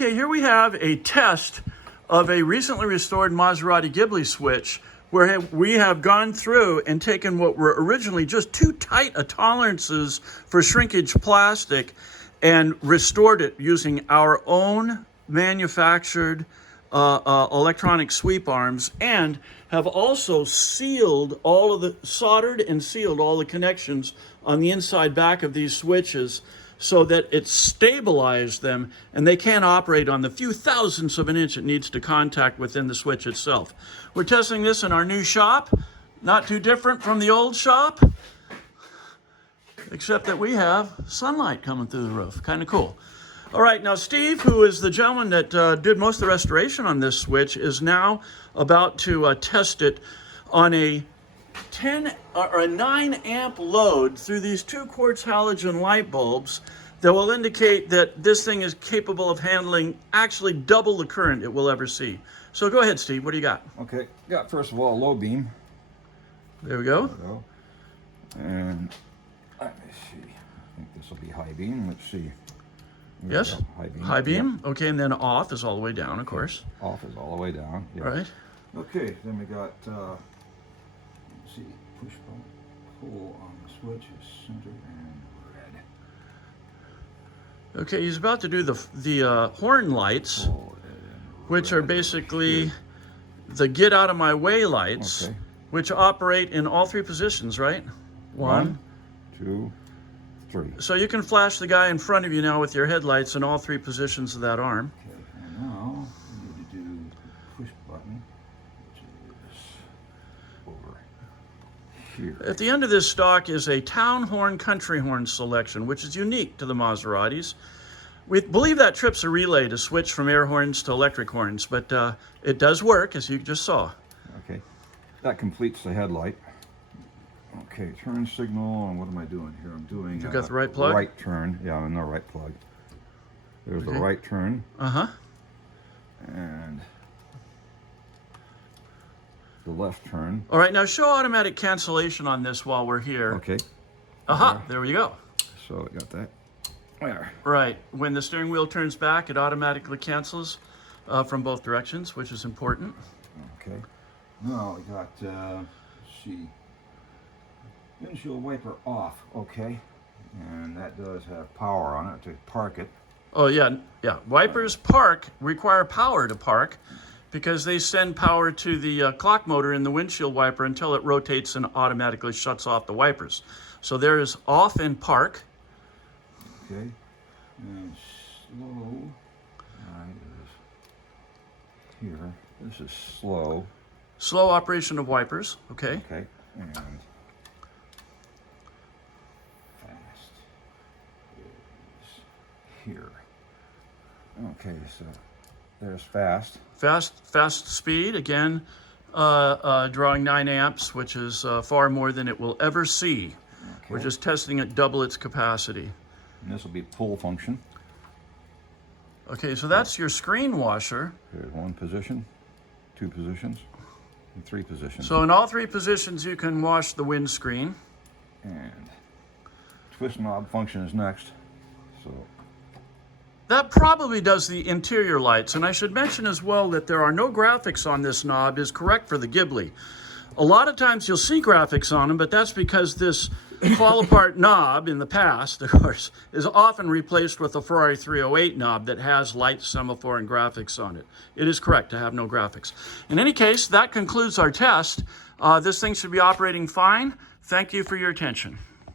Okay, here we have a test of a recently restored Maserati Ghibli switch where we have gone through and taken what were originally just too tight a tolerances for shrinkage plastic and restored it using our own manufactured electronic sweep arms, and have also soldered and sealed all the connections on the inside back of these switches so that it stabilized them and they can't operate on the few thousandths of an inch it needs to contact within the switch itself. We're testing this in our new shop, not too different from the old shop, except that we have sunlight coming through the roof. Kind of cool. All right, now Steve, who is the gentleman that did most of the restoration on this switch, is now about to test it on a 9 amp load through these 2 quartz halogen light bulbs that will indicate that this thing is capable of handling actually double the current it will ever see. So go ahead, Steve, what do you got? Okay, got first of all a low beam. There we go. There we go. And let me see, I think this will be high beam. Let's see. Yes, high beam. High beam. Yep. Okay, and then off is all the way down, of course. Off is all the way down. Yes. Right. Okay, then we got, let's see, push pull on the switch is center and red. Okay, he's about to do the horn lights, which are basically the get out of my way lights, okay, which operate in all 3 positions, right? 1, 2, 3. So you can flash the guy in front of you now with your headlights in all 3 positions of that arm. Okay, and now we need to do the push button, which is over here. At the end of this stalk is a town horn country horn selection, which is unique to the Maseratis. We believe that trip's a relay to switch from air horns to electric horns, but it does work, as you just saw. Okay, that completes the headlight. Okay, turn signal, and what am I doing here? I'm doing You got the right plug? right turn. Yeah, I'm in the right plug. There's Okay. the right turn. Uh-huh. And the left turn. All right, now show automatic cancellation on this while we're here. Okay, Aha, there we go. so I got that. There. Right, when the steering wheel turns back, it automatically cancels from both directions, which is important. Okay, now we got, let's see, windshield wiper off. Okay, and that does have power on it to park it. Oh yeah. Wipers require power to park because they send power to the clock motor in the windshield wiper until it rotates and automatically shuts off the wipers. So there is off and park. Okay, and slow. Right, is here. This is slow. Slow operation of wipers. Okay. Okay, and fast is here. Okay, so there's fast. Fast speed, again, drawing 9 amps, which is far more than it will ever see. Okay. We're just testing at double its capacity. And this will be pull function. Okay, so that's your screen washer. There's 1 position, 2 positions, and 3 positions. So in all 3 positions, you can wash the windscreen. And twist knob function is next. So That probably does the interior lights, and I should mention as well that there are no graphics on this knob is correct for the Ghibli. A lot of times you'll see graphics on them, but that's because this fall-apart knob in the past, of course, is often replaced with a Ferrari 308 knob that has light, semaphore, and graphics on it. It is correct to have no graphics. In any case, that concludes our test. This thing should be operating fine. Thank you for your attention.